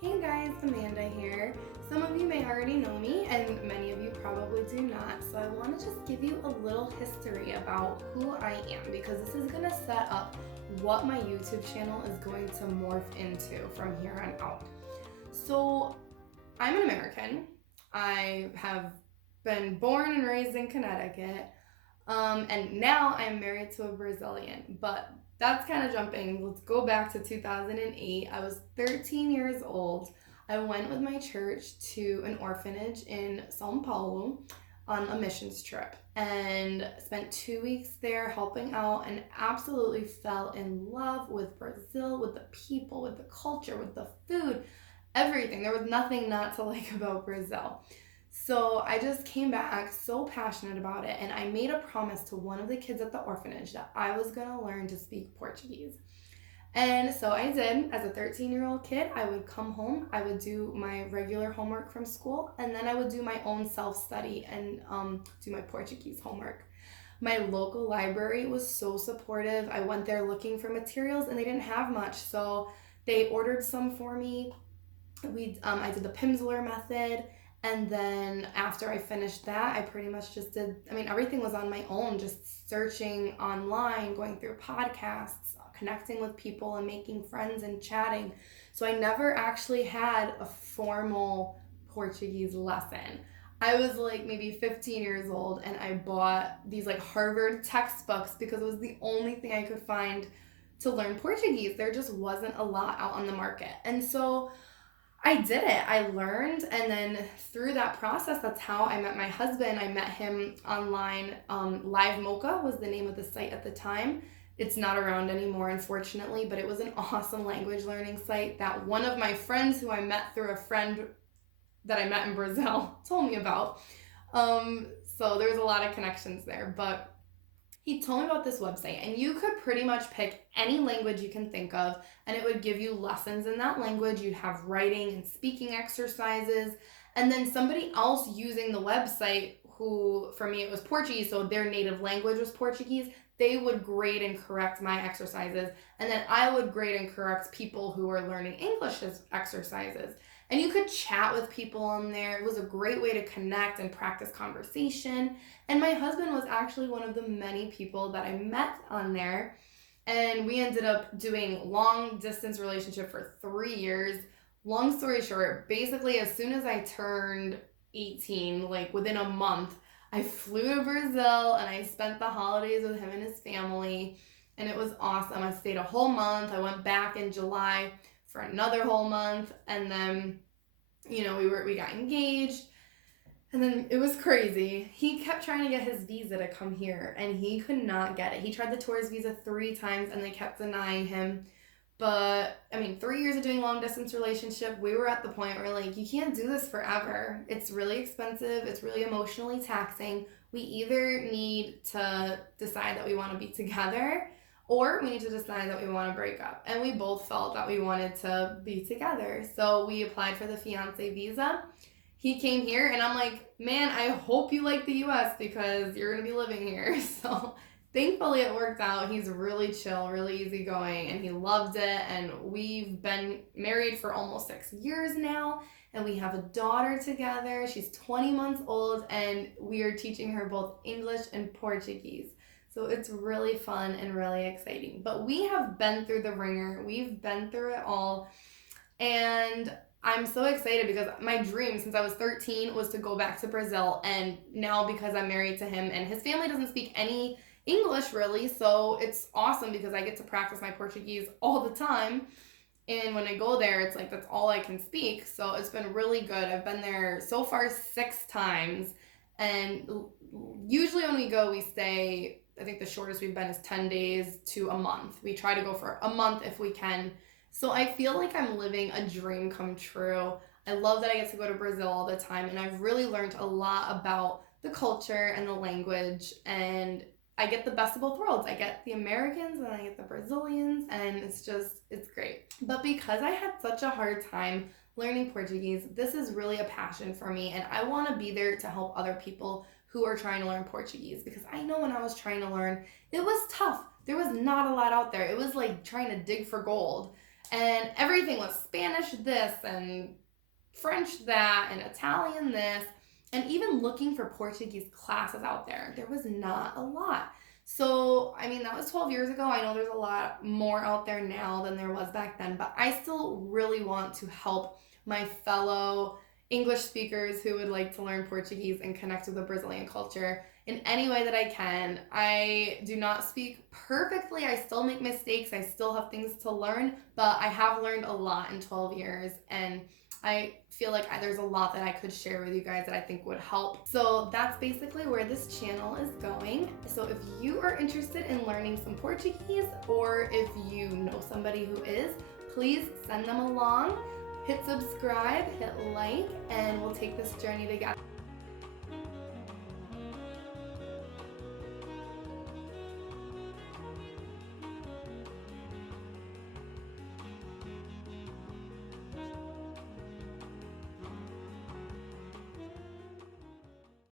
Hey guys, Amanda here. Some of you may already know me, and many of you probably do not. So I want to just give you a little history about who I am because this is going to set up what my YouTube channel is going to morph into from here on out. So I'm an American. I have been born and raised in Connecticut, and now I'm married to a Brazilian. But that's kind of jumping. Let's go back to 2008. I was 13 years old. I went with my church to an orphanage in Sao Paulo on a missions trip and spent 2 weeks there helping out and absolutely fell in love with Brazil, with the people, with the culture, with the food, everything. There was nothing not to like about Brazil. So I just came back so passionate about it, and I made a promise to one of the kids at the orphanage that I was going to learn to speak Portuguese. And so I did. As a 13-year-old kid, I would come home, I would do my regular homework from school, and then I would do my own self-study and do my Portuguese homework. My local library was so supportive. I went there looking for materials, and they didn't have much, so they ordered some for me. I did the Pimsleur method, and then after I finished that, I pretty much just did, everything was on my own, just searching online, going through podcasts, connecting with people and making friends and chatting. So I never actually had a formal Portuguese lesson. I was like maybe 15 years old, and I bought these like Harvard textbooks because it was the only thing I could find to learn Portuguese. There just wasn't a lot out on the market. And so I did it. I learned, and then through that process, that's how I met my husband. I met him online. Live Mocha was the name of the site at the time. It's not around anymore, unfortunately, but it was an awesome language learning site that one of my friends who I met through a friend that I met in Brazil told me about. So there's a lot of connections there, but he told me about this website, and you could pretty much pick any language you can think of, and it would give you lessons in that language. You'd have writing and speaking exercises, and then somebody else using the website, who for me it was Portuguese, so their native language was Portuguese, they would grade and correct my exercises, and then I would grade and correct people who were learning English as exercises. And you could chat with people on there. It was a great way to connect and practice conversation. And my husband was actually one of the many people that I met on there. And we ended up doing long distance relationship for 3 years. Long story short, basically as soon as I turned 18, like within a month, I flew to Brazil and I spent the holidays with him and his family. And it was awesome. I stayed a whole month. I went back in July for another whole month, and then we got engaged, and then it was crazy. He kept trying to get his visa to come here, and he could not get it. He tried the tourist visa 3 times, and they kept denying him. But 3 years of doing long distance relationship, we were at the point where like, you can't do this forever. It's really expensive. It's really emotionally taxing. We either need to decide that we want to be together, or we need to decide that we want to break up. And we both felt that we wanted to be together. So we applied for the fiance visa. He came here, and I'm like, man, I hope you like the US because you're going to be living here. So thankfully it worked out. He's really chill, really easygoing, and he loved it. And we've been married for almost 6 years now. And we have a daughter together. She's 20 months old, and we are teaching her both English and Portuguese. So it's really fun and really exciting. But we have been through the ringer. We've been through it all. And I'm so excited because my dream since I was 13 was to go back to Brazil. And now because I'm married to him and his family doesn't speak any English really, so it's awesome because I get to practice my Portuguese all the time. And when I go there, it's like that's all I can speak. So it's been really good. I've been there so far 6 times. And usually when we go, we stay, I think the shortest we've been is 10 days to a month. We try to go for a month if we can. So I feel like I'm living a dream come true. I love that I get to go to Brazil all the time, and I've really learned a lot about the culture and the language, and I get the best of both worlds. I get the Americans and I get the Brazilians, and it's great. But because I had such a hard time learning Portuguese, this is really a passion for me, and I want to be there to help other people who are trying to learn Portuguese, because I know when I was trying to learn, it was tough. There was not a lot out there. It was like trying to dig for gold. and everything was Spanish this and French that and Italian this, and even looking for Portuguese classes out there, there was not a lot. So, I mean, that was 12 years ago. I know there's a lot more out there now than there was back then, but I still really want to help my fellow English speakers who would like to learn Portuguese and connect with the Brazilian culture in any way that I can. I do not speak perfectly. I still make mistakes. I still have things to learn, but I have learned a lot in 12 years, and I feel like there's a lot that I could share with you guys that I think would help. So that's basically where this channel is going. So if you are interested in learning some Portuguese, or if you know somebody who is, please send them along. Hit subscribe, hit like, and we'll take this journey together.